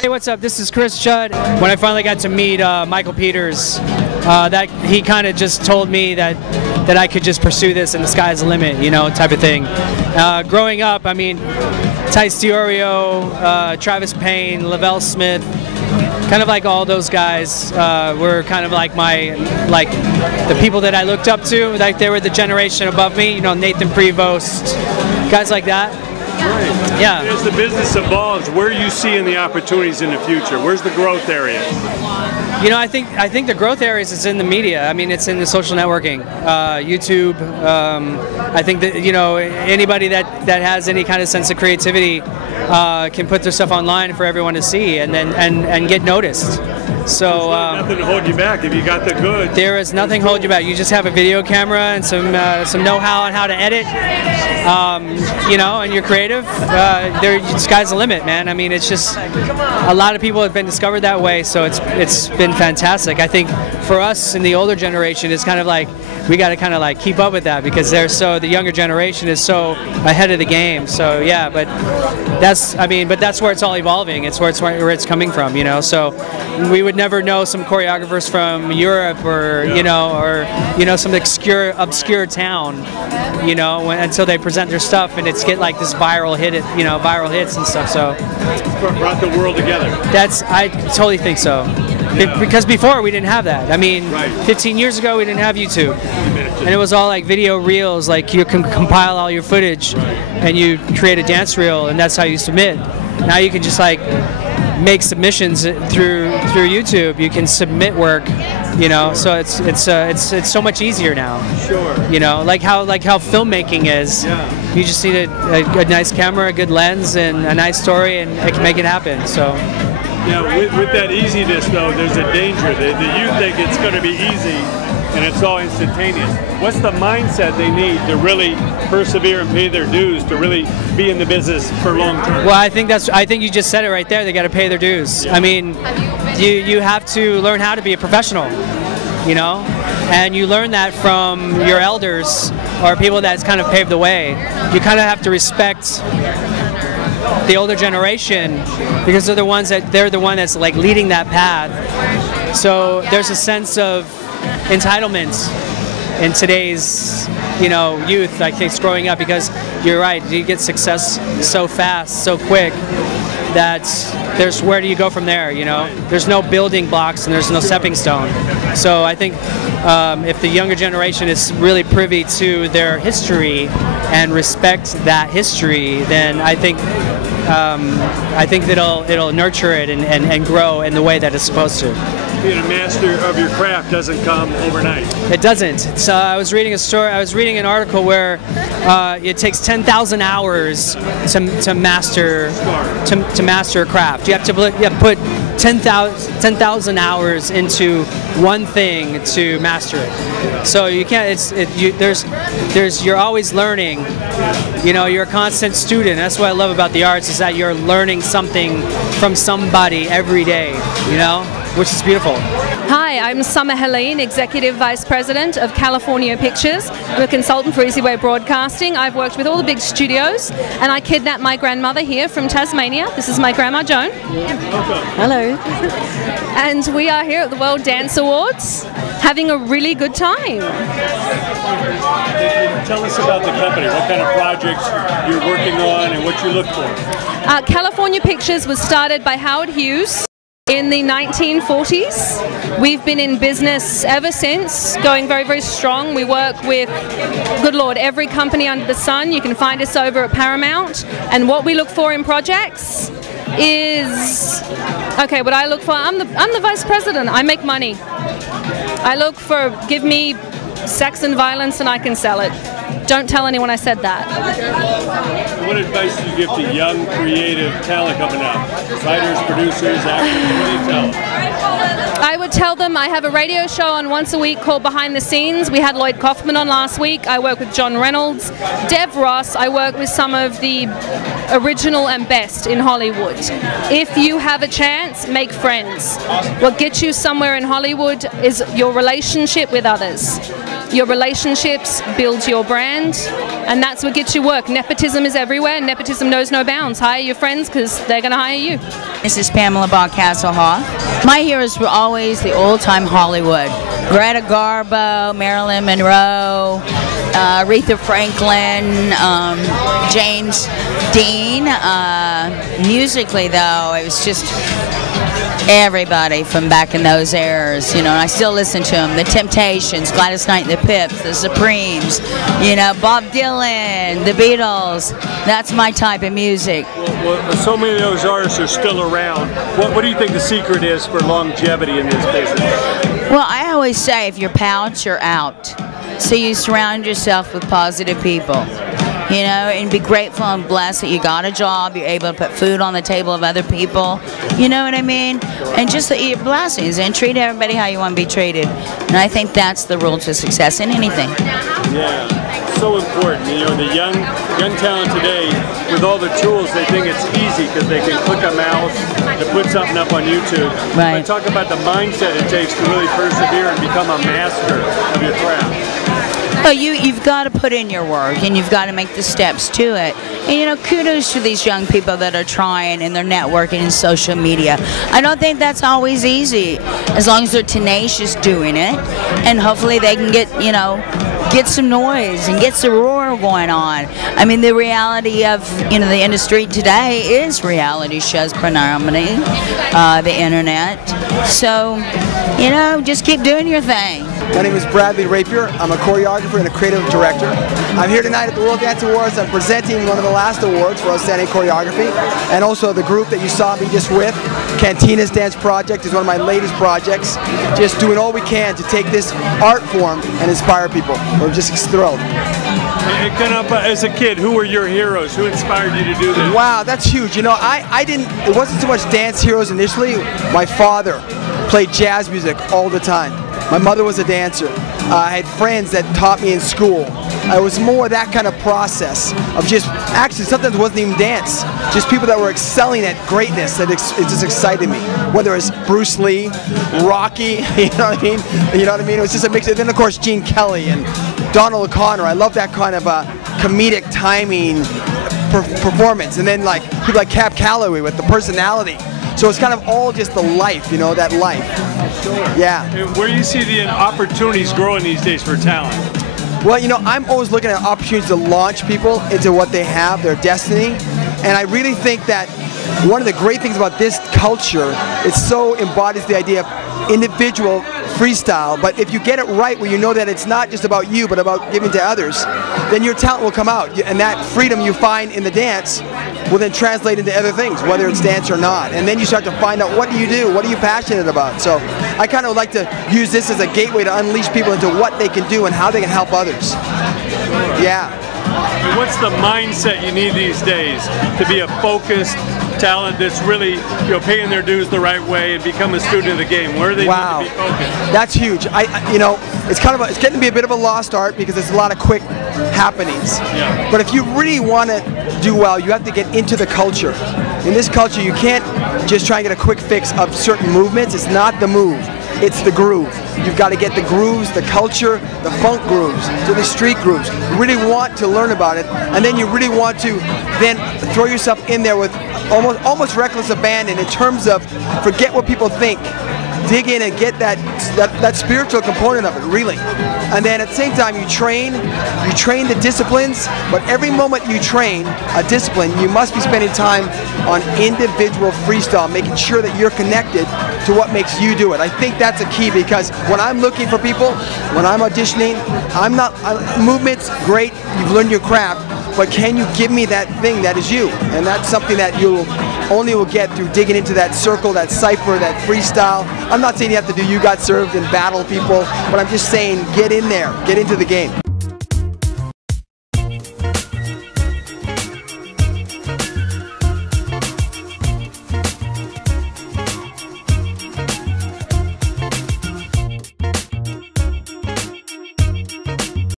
Hey, what's up? This is CRIS JUDD. When I finally got to meet Michael Peters, that he kind of just told me that I could just pursue this and the sky's the limit, you know, type of thing. Growing up, I mean, Tice Diorio, Travis Payne, Lavelle Smith, kind of like all those guys were kind of like the people that I looked up to. Like they were the generation above me, you know, Nathan Prevost, guys like that. Right. Yeah. As the business evolves, where are you seeing the opportunities in the future? Where's the growth area? You know, I think the growth areas is in the media. I mean, it's in the social networking, YouTube. I think that, you know, anybody that has any kind of sense of creativity can put their stuff online for everyone to see and get noticed. So nothing to hold you back if you got the goods. There is nothing holding you back. You just have a video camera and some know-how on how to edit. You know, and you're creative. The sky's the limit, man. I mean, it's just a lot of people have been discovered that way. So it's been fantastic. I think for us in the older generation, it's kind of like we got to kind of like keep up with that because the younger generation is so ahead of the game. So yeah, but that's where it's all evolving. It's where it's coming from, you know. So we would never know some choreographers from Europe or some obscure town, you know, until they present their stuff and it's get like this viral hits and stuff. So brought the world together. I totally think so. Yeah. Because before we didn't have that. I mean, 15 years ago we didn't have YouTube, and it was all like video reels. Like you can compile all your footage, and you create a dance reel, and that's how you submit. Now you can just like make submissions through YouTube. You can submit work, you know. So it's so much easier now. Sure. You know, like how filmmaking is. Yeah. You just need a nice camera, a good lens, and a nice story, and it can make it happen. So. Now, with that easiness, though, there's a danger that you think it's going to be easy and it's all instantaneous. What's the mindset they need to really persevere and pay their dues to really be in the business for long term? Well, I think you just said it right there. They got to pay their dues. Yeah. I mean, you have to learn how to be a professional, you know, and you learn that from your elders or people that's kind of paved the way. You kind of have to respect the older generation because they're the one that's like leading that path. So there's a sense of entitlement in today's, you know, youth, I think, growing up, because you're right, you get success so fast, so quick, that where do you go from there, you know? There's no building blocks and there's no stepping stone. So I think if the younger generation is really privy to their history and respect that history, then I think that it'll nurture it and grow in the way that it's supposed to. Being a master of your craft doesn't come overnight. It doesn't. So I was reading an article where it takes 10,000 hours to master a craft. You have to put 10,000 hours into one thing to master it. So you can't. You're always learning. You know, you're a constant student. That's what I love about the arts, is that you're learning something from somebody every day. You know, which is beautiful. Hi, I'm Summer Helene, Executive Vice President of California Pictures. I'm a consultant for Easy Way Broadcasting. I've worked with all the big studios, and I kidnapped my grandmother here from Tasmania. This is my grandma, Joan. Hello. And we are here at the World Dance Awards, having a really good time. Tell us about the company, what kind of projects you're working on and what you look for. California Pictures was started by Howard Hughes in the 1940s. We've been in business ever since, going very, very strong. We work with, good Lord, every company under the sun. You can find us over at Paramount. And what we look for in projects is, okay, what I look for, I'm the vice president. I make money. I look for, give me sex and violence and I can sell it. Don't tell anyone I said that. What advice do you give to young, creative talent coming up? Writers, producers, actors, what do you tell them? I would tell them I have a radio show on once a week called Behind the Scenes. We had Lloyd Kaufman on last week. I work with John Reynolds. Dev Ross, I work with some of the original and best in Hollywood. If you have a chance, make friends. What gets you somewhere in Hollywood is your relationship with others. Your relationships build your brand. and that's what gets you work. Nepotism is everywhere. Nepotism knows no bounds. Hire your friends because they're going to hire you. This is Pamela Bark. My heroes were always the old-time Hollywood. Greta Garbo, Marilyn Monroe, Aretha Franklin, James Dean. Musically, though, it was just everybody from back in those eras, you know, and I still listen to them. The Temptations, Gladys Knight and the Pips, the Supremes, you know, Bob Dylan, the Beatles. That's my type of music. Well, so many of those artists are still around. What do you think the secret is for longevity in this business? Well, I always say if you're pouch, you're out. So you surround yourself with positive people. You know, and be grateful and blessed that you got a job, you're able to put food on the table of other people, you know what I mean? And just that you're blessings and treat everybody how you want to be treated. And I think that's the rule to success in anything. Yeah, so important. You know, the young talent today, with all the tools, they think it's easy because they can click a mouse to put something up on YouTube. Right. But talk about the mindset it takes to really persevere and become a master of your craft. Well, you've got to put in your work and you've got to make the steps to it. And you know, kudos to these young people that are trying and they're networking in social media. I don't think that's always easy, as long as they're tenacious doing it, and hopefully they can get, you know, get some noise and get some roar going on. I mean, the reality of, you know, the industry today is reality shows predominantly, the internet. So, you know, just keep doing your thing. My name is Bradley Rapier. I'm a choreographer and a creative director. I'm here tonight at the World Dance Awards. I'm presenting one of the last awards for Outstanding Choreography, and also the group that you saw me just with, Cantina's Dance Project, is one of my latest projects. Just doing all we can to take this art form and inspire people. We're just thrilled. As a kid, who were your heroes? Who inspired you to do this? Wow, that's huge. You know, it wasn't so much dance heroes initially. My father played jazz music all the time. My mother was a dancer. I had friends that taught me in school. It was more that kind of process of just, actually sometimes it wasn't even dance, just people that were excelling at greatness that it just excited me. Whether it's Bruce Lee, Rocky, you know what I mean? You know what I mean? It was just a mix. And then of course Gene Kelly and Donald O'Connor. I love that kind of comedic timing performance. And then like people like Cab Calloway with the personality. So it's kind of all just the life, you know, that life. Sure. Yeah. And where do you see the opportunities growing these days for talent? Well, you know, I'm always looking at opportunities to launch people into what they have, their destiny. And I really think that one of the great things about this culture, it so embodies the idea of individual freestyle, but if you get it right where you know that it's not just about you but about giving to others, then your talent will come out, and that freedom you find in the dance will then translate into other things, whether it's dance or not, and then you start to find out what do you do, what are you passionate about. So I kind of like to use this as a gateway to unleash people into what they can do and how they can help others. Yeah. What's the mindset you need these days to be a focused talent that's really, you know, paying their dues the right way and become a student of the game? Where do they need to be focused? That's huge. You know, it's getting to be a bit of a lost art because there's a lot of quick happenings. Yeah. But if you really want to do well, you have to get into the culture. In this culture, you can't just try and get a quick fix of certain movements. It's not the move. It's the groove. You've got to get the grooves, the culture, the funk grooves, to the street grooves. You really want to learn about it, and then you really want to then throw yourself in there with almost reckless abandon in terms of forget what people think. Dig in and get that spiritual component of it, really. And then at the same time, you train the disciplines, but every moment you train a discipline, you must be spending time on individual freestyle, making sure that you're connected to what makes you do it. I think that's a key, because when I'm looking for people, when I'm auditioning, movement's great, you've learned your craft, but can you give me that thing that is you? And that's something that you only will get through digging into that circle, that cipher, that freestyle. I'm not saying you have to do You Got Served and battle people, but I'm just saying get in there, get into the game.